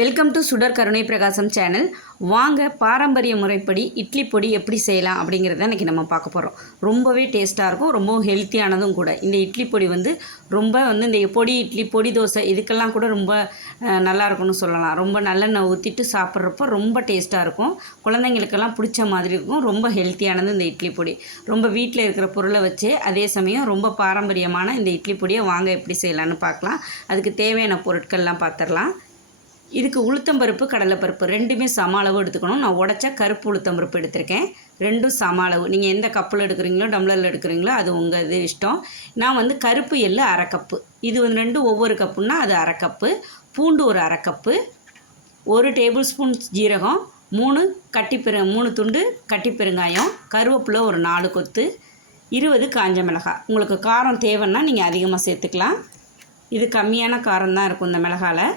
Welcome to சுடர் கருணை பிரகாசம் சேனல். வாங்க பாரம்பரிய முறைப்படி இட்லி பொடி எப்படி செய்யலாம் அப்படிங்கிறத இன்றைக்கி நம்ம பார்க்க போகிறோம் ரொம்பவே டேஸ்ட்டாக இருக்கும் ரொம்பவும் ஹெல்த்தியானதும் கூட. இந்த இட்லி பொடி வந்து ரொம்ப வந்து இந்த பொடி இட்லி பொடி தோசை இதுக்கெல்லாம் கூட ரொம்ப நல்லா இருக்கும்னு சொல்லலாம். ரொம்ப நல்லெண்ணெய் ஊற்றிட்டு சாப்பிட்றப்போ ரொம்ப டேஸ்ட்டாக இருக்கும். குழந்தைங்களுக்கெல்லாம் பிடிச்ச மாதிரி இருக்கும். ரொம்ப ஹெல்த்தியானது இந்த இட்லி பொடி. ரொம்ப வீட்டில் இருக்கிற பொருளை வச்சு அதே சமயம் ரொம்ப பாரம்பரியமான இந்த இட்லி பொடியை வாங்க எப்படி செய்யலான்னு பார்க்கலாம். அதுக்கு தேவையான பொருட்கள்லாம் பார்த்துடலாம் இதுக்கு உளுத்தம்பருப்பு கடலைப்பருப்பு ரெண்டுமே சம அளவு எடுத்துக்கணும். நான் உடச்சா கருப்பு உளுத்தம்பருப்பு எடுத்திருக்கேன். ரெண்டும் சம அளவு. நீங்கள் எந்த கப்பில் எடுக்கிறீங்களோ டம்ளரில் எடுக்கிறீங்களோ அது உங்கள் இது இஷ்டம். நான் வந்து கருப்பு எள்ளு அரை கப்பு. இது வந்து ரெண்டும் ஒவ்வொரு கப்புன்னா அது அரை கப்பு. பூண்டு ஒரு அரை கப்பு. ஒரு டேபிள் ஸ்பூன் ஜீரகம். மூணு கட்டி பெரு மூணு துண்டு கட்டி பெருங்காயம். கருவேப்பிலை ஒரு நாலு கொத்து. இருபது காஞ்ச மிளகாய். உங்களுக்கு காரம் தேவைன்னா நீங்கள் அதிகமாக சேர்த்துக்கலாம். இது கம்மியான காரம் தான் இருக்கும் இந்த மிளகாவில்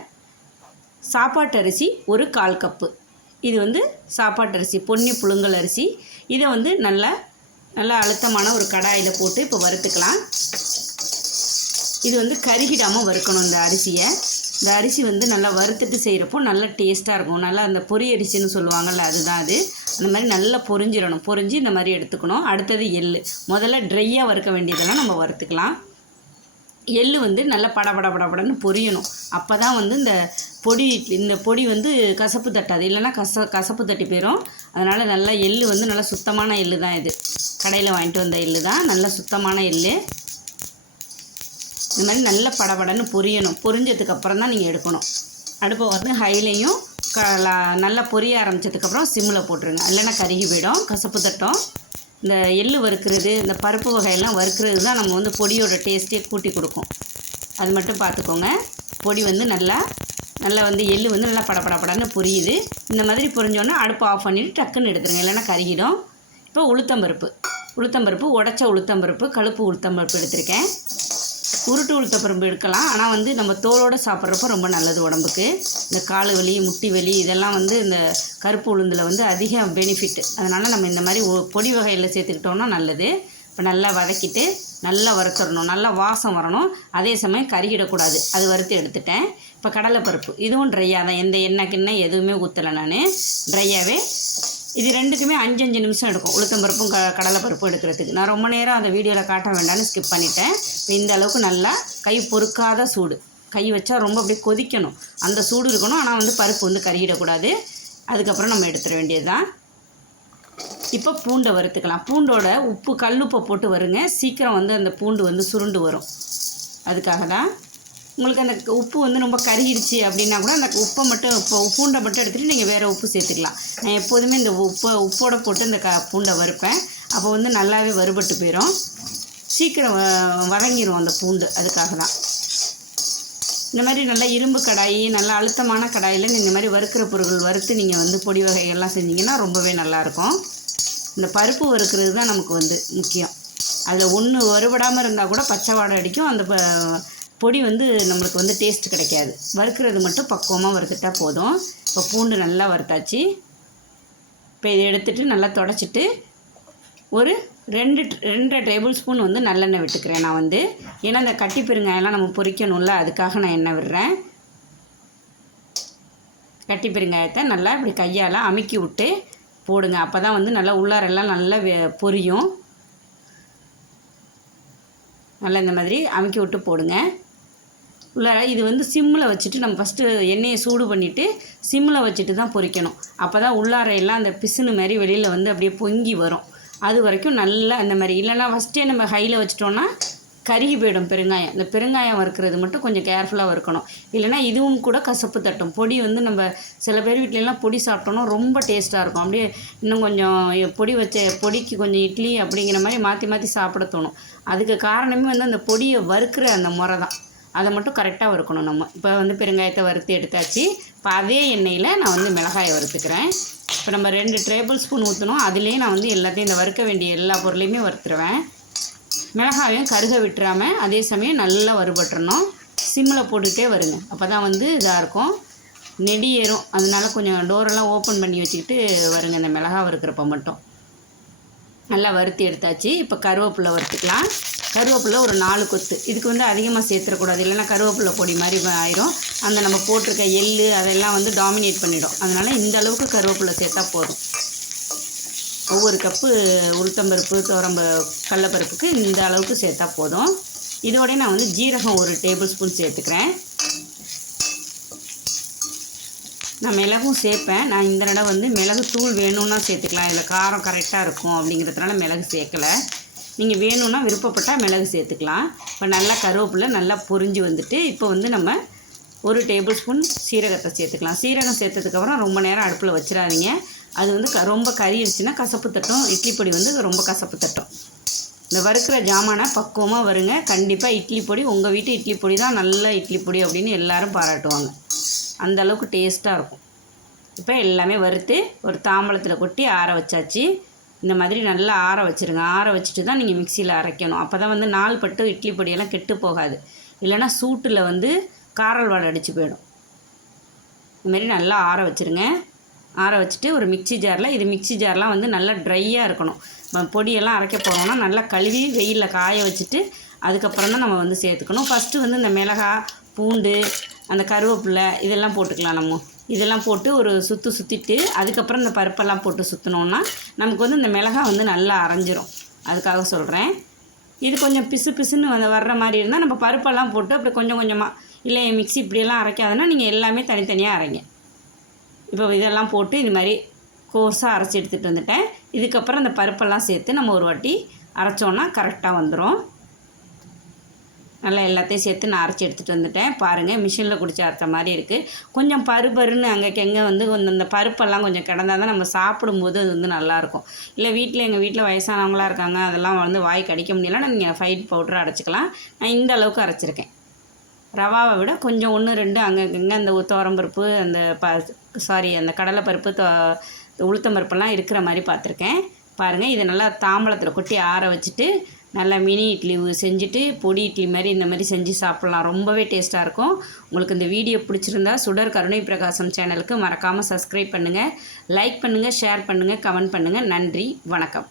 சாப்பாட்டு அரிசி ஒரு கால் கப்பு. இது வந்து சாப்பாட்டு அரிசி பொன்னி புழுங்கல் அரிசி. இதை வந்து நல்லா நல்லா அழுத்தமான ஒரு கடாயில் போட்டு இப்போ வறுத்துக்கலாம். இது வந்து கருகிடாமல் வறுக்கணும் இந்த அரிசியை. இந்த அரிசி வந்து நல்லா வறுத்துட்டு செய்கிறப்போ நல்லா டேஸ்ட்டாக இருக்கும். நல்லா அந்த பொரி அரிசின்னு சொல்லுவாங்கள்ல அதுதான் அது. அந்த மாதிரி நல்லா பொரிஞ்சிடணும் பொரிஞ்சு இந்த மாதிரி எடுத்துக்கணும். அடுத்தது எள் முதல்ல ட்ரையாக வறுக்க வேண்டியதெல்லாம் நம்ம வறுத்துக்கலாம். எள் வந்து நல்லா பட பட பட படன்னு பொரியணும். அப்போ தான் வந்து இந்த பொடி இந்த பொடி வந்து கசப்பு தட்டாது. இல்லைன்னா கச கசப்பு தட்டி போயிடும் அதனால் நல்லா எள் வந்து நல்லா சுத்தமான எள்ளு தான் இது. கடையில் வாங்கிட்டு வந்த எள்ளு தான் நல்லா சுத்தமான எள்ளு. இந்த மாதிரி நல்ல படபடன்னு பொரியணும். பொரிஞ்சதுக்கப்புறம் தான் நீங்கள் எடுக்கணும். அடுப்பை வந்து ஹைலையும் க நல்லா பொரிய ஆரம்பிச்சதுக்கப்புறம் சிம்மில் போட்டுருங்க. இல்லைன்னா கருகி போயிடும். கசப்பு தட்டும். இந்த எள்ளு வறுக்கிறது இந்த பருப்பு வகையெல்லாம் வறுக்கிறது தான் நம்ம வந்து பொடியோட டேஸ்ட்டே கூட்டி கொடுக்கும். அது மட்டும் பார்த்துக்கோங்க. பொடி வந்து நல்லா நல்லா வந்து எள்ளு வந்து நல்லா படபடபடன்னு பொரியுது. இந்த மாதிரி பொரிஞ்சோன்னா அடுப்பு ஆஃப் பண்ணிவிட்டு டக்குன்னு எடுத்துருங்க. இல்லைன்னா கருகிடும். இப்போ உளுத்தம்பருப்பு. உளுத்தம்பருப்பு உடச்ச உளுத்தம்பருப்பு கழுப்பு உளுத்தம்பருப்பு எடுத்திருக்கேன். உருட்டு உளுத்தப்பருப்பு எடுக்கலாம். ஆனால் வந்து நம்ம தோலோடு சாப்பிட்றப்ப ரொம்ப நல்லது உடம்புக்கு. இந்த கால் வலி முட்டி வலி இதெல்லாம் வந்து இந்த கருப்பு உளுந்தில் வந்து அதிக பெனிஃபிட் அதனால் நம்ம இந்த மாதிரி பொடி வகையில் சேர்த்துக்கிட்டோம்னா நல்லது. இப்போ நல்லா வதக்கிட்டு நல்லா வறுத்துடணும் நல்லா வாசம் வரணும். அதே சமயம் கருகிடக்கூடாது. அது வறுத்து எடுத்துட்டேன். இப்போ கடலைப்பருப்பு. இதுவும் ட்ரையாக தான். எந்த எண்ணெய் எதுவுமே ஊற்றலை நான். ட்ரையாகவே இது ரெண்டுக்குமே அஞ்சு அஞ்சு நிமிஷம் எடுக்கும். உளுத்தம்பருப்பும் க கடலைப்பருப்பும் எடுக்கிறதுக்கு. நான் ரொம்ப நேரம் அந்த வீடியோவில் காட்ட வேண்டாம்னு ஸ்கிப் பண்ணிட்டேன். இந்த அளவுக்கு நல்லா கை பொறுக்காத சூடு. கை வச்சா ரொம்ப அப்படியே கொதிக்கணும். அந்த சூடு இருக்கணும். ஆனால் வந்து பருப்பு வந்து கருகிடக்கூடாது. அதுக்கப்புறம் நம்ம எடுத்துட வேண்டியது தான் இப்போ பூண்டை வறுத்துக்கலாம். பூண்டோட உப்பு கல்லுப்பை போட்டு வருங்க. சீக்கிரம் வந்து அந்த பூண்டு வந்து சுருண்டு வரும். அதுக்காக தான் உங்களுக்கு அந்த உப்பு வந்து ரொம்ப கருகிடுச்சு அப்படின்னா கூட அந்த உப்பை மட்டும் இப்போ பூண்டை மட்டும் எடுத்துகிட்டு நீங்கள் வேறு உப்பு சேர்த்துக்கலாம். நான் எப்போதுமே இந்த உப்பை உப்போட போட்டு இந்த க பூண்டை வறுப்பேன். அப்போ வந்து நல்லாவே வறுபட்டு போயிடும் சீக்கிரம் வ- அந்த பூண்டு அதுக்காக தான். இந்த மாதிரி நல்லா இரும்பு கடாயி நல்லா அழுத்தமான கடாயில் இந்த மாதிரி வறுக்கிற பொருட்கள் வறுத்து நீங்கள் வந்து பொடி வகைகள்லாம் செஞ்சீங்கன்னா ரொம்பவே நல்லாயிருக்கும். இந்த பருப்பு வறுக்கிறது தான் நமக்கு வந்து முக்கியம். அதில் ஒன்று வறுபடாமல் இருந்தால் கூட பச்சை வாடை அடிக்கும். அந்த ப- பொடி வந்து நம்மளுக்கு வந்து டேஸ்ட் கிடைக்காது. வறுக்கிறது மட்டும் பக்குவமாக வறுத்துட்டா போதும். இப்போ பூண்டு நல்லா வறுத்தாச்சு. இப்போ இதை எடுத்துகிட்டு நல்லா தொடச்சிட்டு ஒரு ரெண்டு ரெண்டரை டேபிள் ஸ்பூன் வந்து நல்லெண்ணெய் விட்டுக்கிறேன் நான் வந்து. ஏன்னா இந்த கட்டி பெருங்காயெல்லாம் நம்ம பொரிக்கணும்ல அதுக்காக நான் எண்ணெய் விடுறேன். கட்டி பெருங்காயத்தை நல்லா இப்படி கையால் அமுக்கி விட்டு போடுங்க. அப்போ தான் வந்து நல்லா உள்ளாரெல்லாம் நல்லா வெ- பொரியும். நல்லா இந்த மாதிரி அமுக்கி விட்டு போடுங்க. இது வந்து சிம்மில் வச்சுட்டு நம்ம ஃபஸ்ட்டு எண்ணெயை சூடு பண்ணிவிட்டு சிம்மில் வச்சுட்டு தான் பொரிக்கணும் அப்போ தான் உள்ளார எல்லாம் அந்த பிசுனு மாதிரி வெளியில் வந்து அப்படியே பொங்கி வரும். அது வரைக்கும் நல்லா அந்த மாதிரி. இல்லைன்னா ஃபஸ்ட்டே நம்ம ஹையில் வச்சிட்டோன்னா கருகி போயிடும் பெருங்காயம். இந்த பெருங்காயம் வறுக்கிறது மட்டும் கொஞ்சம் கேர்ஃபுல்லாக வறுக்கணும். இல்லைன்னா இதுவும் கூட கசப்பு தட்டும். பொடி வந்து நம்ம சில பேர் வீட்லலாம் பொடி சாப்பிட்டோன்னா ரொம்ப டேஸ்ட்டாக இருக்கும். அப்படியே இன்னும் கொஞ்சம் பொடி வச்ச பொடிக்கு கொஞ்சம் இட்லி அப்படிங்கிற மாதிரி மாற்றி மாற்றி சாப்பிட தோணும். அதுக்கு காரணமே வந்து அந்த பொடியை வறுக்கிற அந்த முறை தான். அதை மட்டும் கரெக்டாக வறுக்கணும் நம்ம. இப்போ வந்து பெருங்காயத்தை வறுத்து எடுத்தாச்சு. இப்போ அதே எண்ணெயில் நான் வந்து மிளகாயை வறுத்துக்கிறேன். இப்போ நம்ம ரெண்டு டேபிள் ஸ்பூன் ஊற்றணும் அதுலேயே நான் வந்து எல்லாத்தையும் இந்த வறுக்க வேண்டிய எல்லா பொருளையுமே வறுத்துருவேன். மிளகாயும் கருக விட்டுறாமல் அதே சமயம் நல்லா வறுபட்டுறணும். சிம்மில் போட்டுக்கிட்டே வருங்க. அப்போ தான் வந்து இதாக இருக்கும். நெடி ஏறும். அதனால கொஞ்சம் டோரெல்லாம் ஓப்பன் பண்ணி வச்சுக்கிட்டு வருங்க. இந்த மிளகா வறுக்கிறப்ப மட்டும். நல்லா வறுத்து எடுத்தாச்சு. இப்போ கருவேப்பிலை வறுத்துக்கலாம். கருவேப்பிலை ஒரு நாலு கொத்து. இதுக்கு வந்து அதிகமாக சேர்த்துடக்கூடாது இல்லைன்னா கருவேப்பிலை பொடி மாதிரி ஆயிரும். அந்த நம்ம போட்டிருக்க எள்ளு அதெல்லாம் வந்து டாமினேட் பண்ணிடும். அதனால் இந்த அளவுக்கு கருவேப்பிலை சேர்த்தா போதும். ஒவ்வொரு கப்பு உளுத்தம்பருப்பு துவரம்பு கடலப்பருப்புக்கு இந்த அளவுக்கு சேர்த்தா போதும். இதோடய நான் வந்து ஜீரகம் ஒரு டேபிள் ஸ்பூன் சேர்த்துக்கிறேன். நான் மிளகும் சேர்ப்பேன். நான் இந்த தடவை வந்து மிளகு தூள் வேணும்னா சேர்த்துக்கலாம். இதில் காரம் கரெக்டாக இருக்கும் அப்படிங்கிறதுனால மிளகு சேர்க்கலை. நீங்கள் வேணும்னா விருப்பப்பட்டால் மிளகு சேர்த்துக்கலாம். இப்போ நல்லா கருவேப்பிலை நல்லா பொரிஞ்சு வந்துட்டு இப்போ வந்து நம்ம ஒரு டேபிள் ஸ்பூன் சீரகத்தை சேர்த்துக்கலாம். சீரகம் சேர்த்ததுக்கப்புறம் ரொம்ப நேரம் அடுப்பில் வச்சிடாதீங்க. அது வந்து க ரொம்ப கறி இருந்துச்சுன்னா கசப்பு தட்டும். இட்லி பொடி வந்து ரொம்ப கசப்பு தட்டும். இந்த வறுக்கிற ஜாமானை பக்குவமாக வருங்க. கண்டிப்பாக இட்லி பொடி உங்கள் வீட்டு இட்லி பொடி தான் நல்ல இட்லி பொடி அப்படின்னு எல்லோரும் பாராட்டுவாங்க. அந்த அளவுக்கு டேஸ்ட்டாக இருக்கும். இப்போ எல்லாமே வறுத்து ஒரு தாம்பளத்தில் கொட்டி ஆற வச்சாச்சு. இந்த மாதிரி நல்லா ஆற வச்சுருங்க. ஆற வச்சுட்டு தான் நீங்கள் மிக்சியில் அரைக்கணும். அப்போ தான் வந்து நாள் பட்டு இட்லி பொடியெல்லாம் கெட்டு போகாது. இல்லைன்னா சூட்டில் வந்து காரல் வாடை அடித்து போயிடும். இதுமாரி நல்லா ஆற வச்சுருங்க. ஆற வச்சுட்டு ஒரு மிக்சி ஜாரில் இது மிக்சி ஜார்லாம் வந்து நல்லா ட்ரையாக இருக்கணும். பொடியெல்லாம் அரைக்க போகிறோம்னா நல்லா கழுவி வெயிலில் காய வச்சுட்டு அதுக்கப்புறம் தான் நம்ம வந்து சேர்த்துக்கணும். ஃபஸ்ட்டு வந்து இந்த மிளகா பூண்டு அந்த கருவேப்பிலை இதெல்லாம் போட்டுக்கலாம் நம்ம. இதெல்லாம் போட்டு ஒரு சுற்று சுற்றிட்டு அதுக்கப்புறம் இந்த பருப்பெல்லாம் போட்டு சுற்றினோன்னா நமக்கு வந்து இந்த மிளகாய் வந்து நல்லா அரைஞ்சிரும். அதுக்காக சொல்கிறேன் இது கொஞ்சம் பிசு பிசுன்னு வந்து வர்ற மாதிரி இருந்தால் நம்ம பருப்பெல்லாம் போட்டு அப்படி கொஞ்சம் கொஞ்சமாக இல்லை மிக்சி மிக்ஸி இப்படியெல்லாம் அரைக்காதுன்னா நீங்கள் எல்லாமே தனித்தனியாக அரைங்க. இப்போ இதெல்லாம் போட்டு இது மாதிரி கோர்ஸாக அரைச்சி எடுத்துகிட்டு வந்துட்டேன். இதுக்கப்புறம் இந்த பருப்பெல்லாம் சேர்த்து நம்ம ஒரு வாட்டி அரைச்சோன்னா கரெக்டாக வந்துடும் நல்லா எல்லாத்தையும் சேர்த்து நான் அரைச்சி எடுத்துகிட்டு வந்துட்டேன். பாருங்கள் மிஷினில் குடிச்சு அரைச்ச மாதிரி இருக்குது கொஞ்சம் பருப்பருன்னு அங்கே கெங்க வந்து கொஞ்சம் இந்த பருப்பெல்லாம் கொஞ்சம் கிடந்தால் தான் நம்ம சாப்பிடும்போது அது வந்து நல்லாயிருக்கும் இல்லை வீட்டில் எங்கள் வீட்டில் வயசானவங்களாக இருக்காங்க அதெல்லாம் வந்து வாய் கடிக்க முடியலன்னா நீங்கள் ஃபைட் பவுடர் அரைச்சிக்கலாம். நான் இந்த அளவுக்கு அரைச்சிருக்கேன். ரவாவை விட கொஞ்சம் ஒன்று ரெண்டு அங்கங்கே அந்த பருப்பு அந்த ப சாரி அந்த கடலைப்பருப்பு தொ உளுத்தம் பருப்பெல்லாம் இருக்கிற மாதிரி பார்த்துருக்கேன். பாருங்கள் இதை நல்லா தாம்பளத்தில் கொட்டி ஆற வச்சுட்டு நல்லா மினி இட்லி செஞ்சுட்டு பொடி இட்லி மாதிரி இந்த மாதிரி செஞ்சு சாப்பிட்லாம். ரொம்பவே டேஸ்ட்டாக இருக்கும். உங்களுக்கு இந்த வீடியோ பிடிச்சிருந்தா சுடர் கருணை பிரகாசம் சேனலுக்கு மறக்காமல் சப்ஸ்கிரைப் பண்ணுங்கள் லைக் பண்ணுங்கள் ஷேர் பண்ணுங்கள் கமெண்ட் பண்ணுங்கள் நன்றி வணக்கம்.